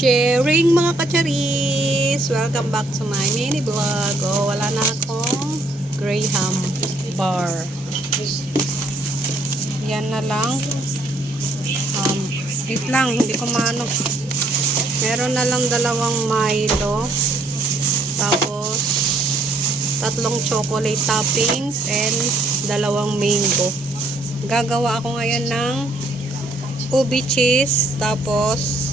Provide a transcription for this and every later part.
sharing mga kacharis! Welcome back to my mini vlog. Oh, wala na akong Graham bar. Yan na lang. Wait lang, hindi ko maano. Meron na lang dalawang Milo. Tapos, tatlong chocolate toppings and dalawang mango. Gagawa ako ngayon ng ubi cheese, tapos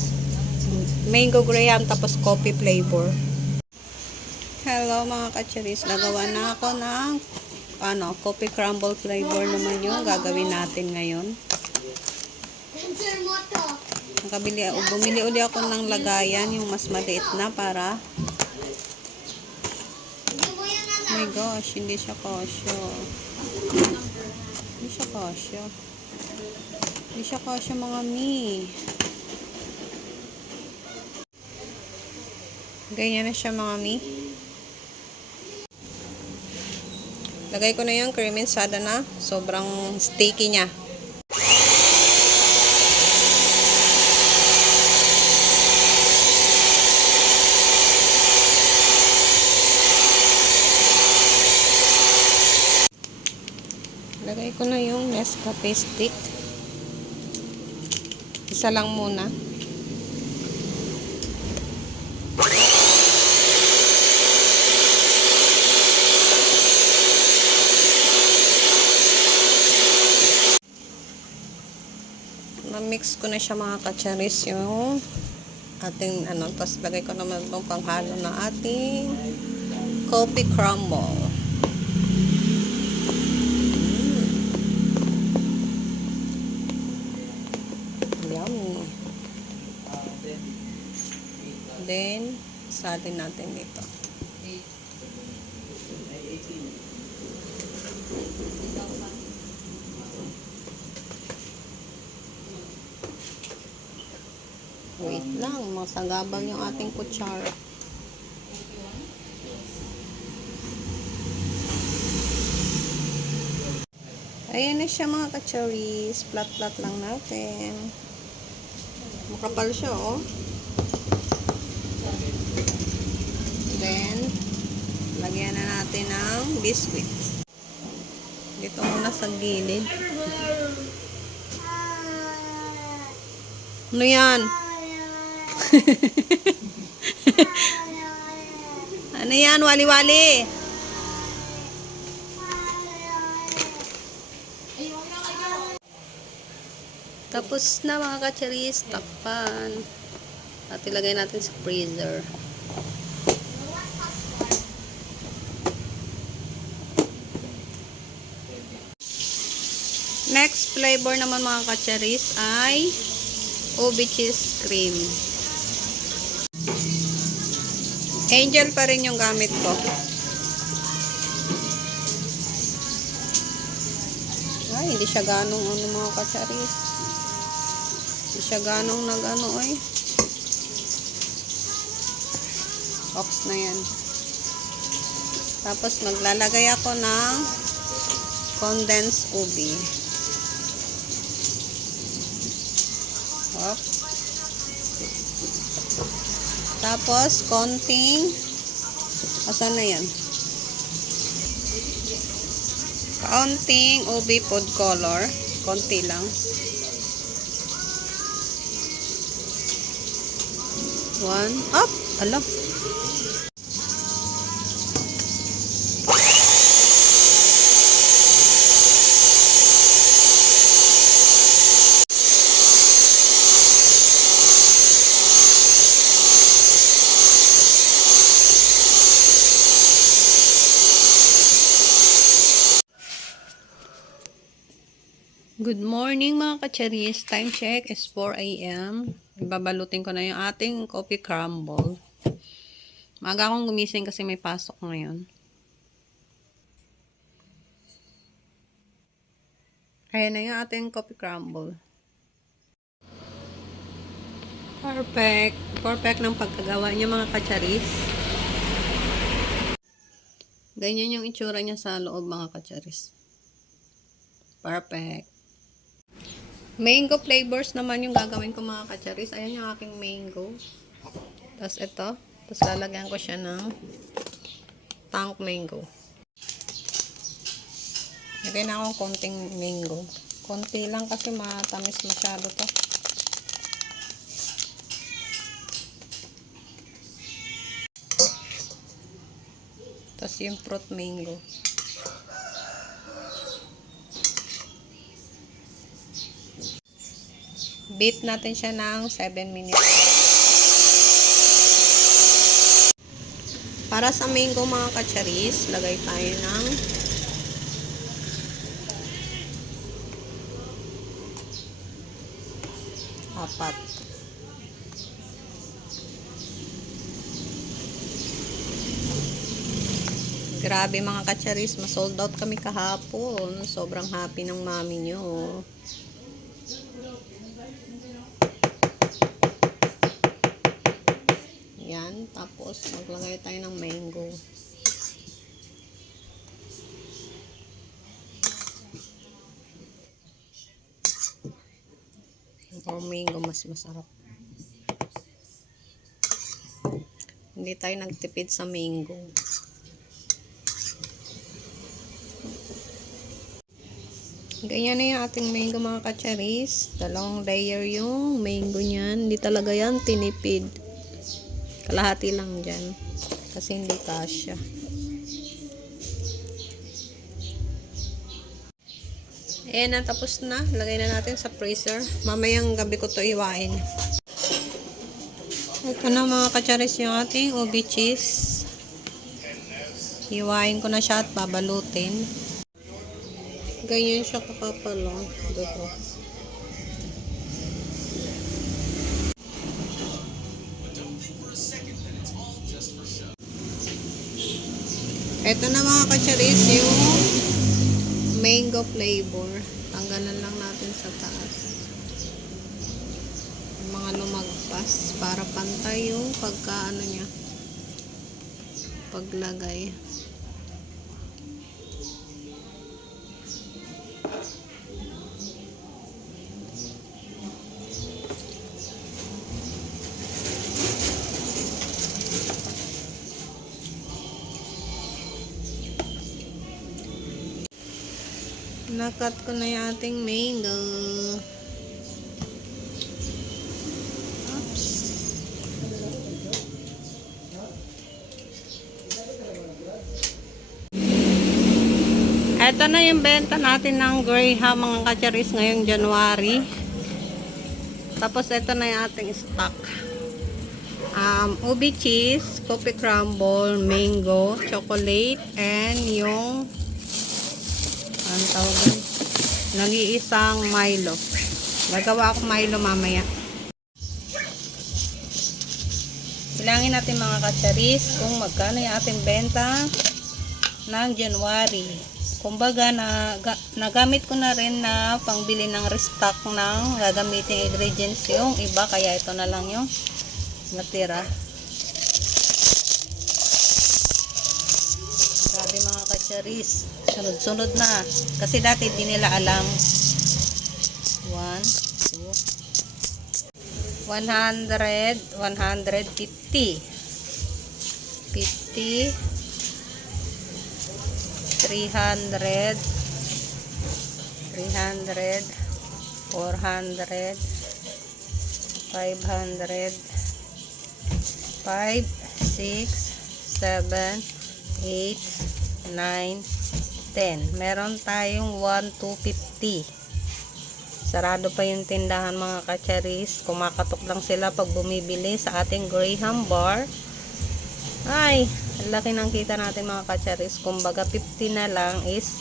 mango graham, tapos coffee flavor. Hello mga kacharis, nagawa na ako ng coffee crumble flavor naman yung gagawin natin ngayon. Bumili uli ako ng lagayan, yung mas maliit na para oh my gosh, hindi siya kasya. Hindi siya kasya mga mi. Ganyan na siya mga mi. Lagay ko na yung cream insada na. Sobrang sticky niya. Lagay ko na yung Nescafe stick. Isa lang muna. Na-mix ko na siya mga kacharis yung ating tapos lagay ko naman itong panghalo ng ating coffee crumble. Yummy. Then salin natin dito. Wait lang, masagabal yung ating kutsara. Ayan na siya mga kacharis. Plat-plat lang natin. Makapal siya, oh. Then, lagyan na natin ng biscuit. Dito muna sa gilid. Ano yan? Ano yan? Wali-wali. Tapos na mga kacharis. Takpan. At ilagay natin sa freezer. Next flavor naman mga kacharis ay ubi cheese cream. Angel pa rin yung gamit ko. Ay, hindi siya ganong mga kacharis. Hindi siya ganong ay. Ox na yan. Tapos maglalagay ako ng condensed ubi. Hop. Tapos, konting, asan na yan? Kaunting ubi food color. Konti lang. One. Up! Ala. Good morning mga kacharis. Time check is 4 AM. Ibabalutin ko na yung ating coffee crumble. Maaga akong gumising kasi may pasok ngayon. Ayan na yung ating coffee crumble. Perfect. Perfect ng pagkagawa niya mga kacharis. Ganyan yung itsura niya sa loob mga kacharis. Perfect. Mango flavors naman yung gagawin ko mga kacharis. Ayan yung aking mango. Tapos ito. Tapos lalagyan ko siya ng tank mango. Lagay na akong konting mango. Konti lang kasi matamis masyado to. Tapos yung fruit mango. Beat natin siya ng 7 minutes. Para sa mango mga kacharis, lagay tayo ng apat. Grabe mga kacharis, ma-sold out kami kahapon. Sobrang happy ng mami nyo. Yan, tapos maglagay tayo ng mango. Or mango mas masarap. Hindi tayo nagtipid sa mango. Ganyan na yung ating mango mga kacharis. Dalawang layer yung mango niyan. Hindi talaga yan tinipid. Kalahati lang dyan. Kasi hindi kasya. Ayan na, tapos na. Lagay na natin sa freezer. Mamayang gabi ko to iwain. Ito na mga kacharis yung ating ubi cheese. Iwain ko na siya at babalutin. Ganyan siya kakapal. Dito. Ito na mga kacharis yung mango flavor. Tanggalan lang natin sa taas. Yung mga lumagpas para pantay yung pagkaano niya. Paglagay. Nakat ko na yung ating mango. Oops. Ito na yung benta natin ng Graham mga kacharis ngayong January. Tapos ito na yung ating stock. Ubi cheese, coffee crumble, mango, chocolate, and yung ang tawag nag-iisang Milo. Gagawa ako Milo mamaya. Bilangin natin mga kacharis kung magkano yung ating benta ng January. Kumbaga nagamit ko na rin na pangbili ng restock ng gagamitin ingredients yung iba, kaya ito na lang yung natira. Grabe mga kacharis. Sunod-sunod na. Kasi dati di nila alam. 1, 2, 100, 150, 50, 300, 300, 400, 500, 5, 6, 7, 8, 9, 10. Meron tayong 1, 250. Sarado pa yung tindahan mga kacharis. Kumakatok lang sila pag bumibili sa ating Graham bar. Ay, laki ng kita natin mga kacharis. Kumbaga 50 na lang is,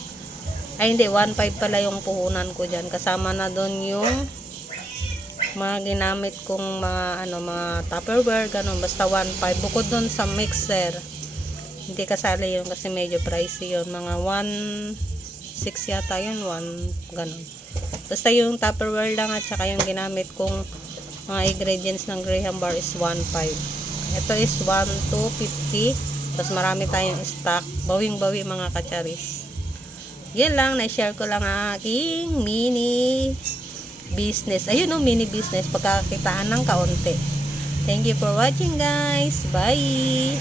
ay hindi, 1.5 pala yung puhunan ko dyan. Kasama na doon yung mga ginamit kong mga, mga Tupperware, ganun. Basta 1.5. Bukod doon sa mixer. Hindi kasali yun kasi medyo pricey yun. Mga 1.6 yata yun. 1 ganun. Basta yung Tupperware lang at saka yung ginamit kong mga ingredients ng Graham bar is 1.5. Ito is 1.250. Tapos marami tayong stock. Bawing-bawi mga kacharis. Yan lang. Na-share ko lang ang aking mini business. Ayun o, mini business. Pagkakitaan ng kaunti. Thank you for watching guys. Bye!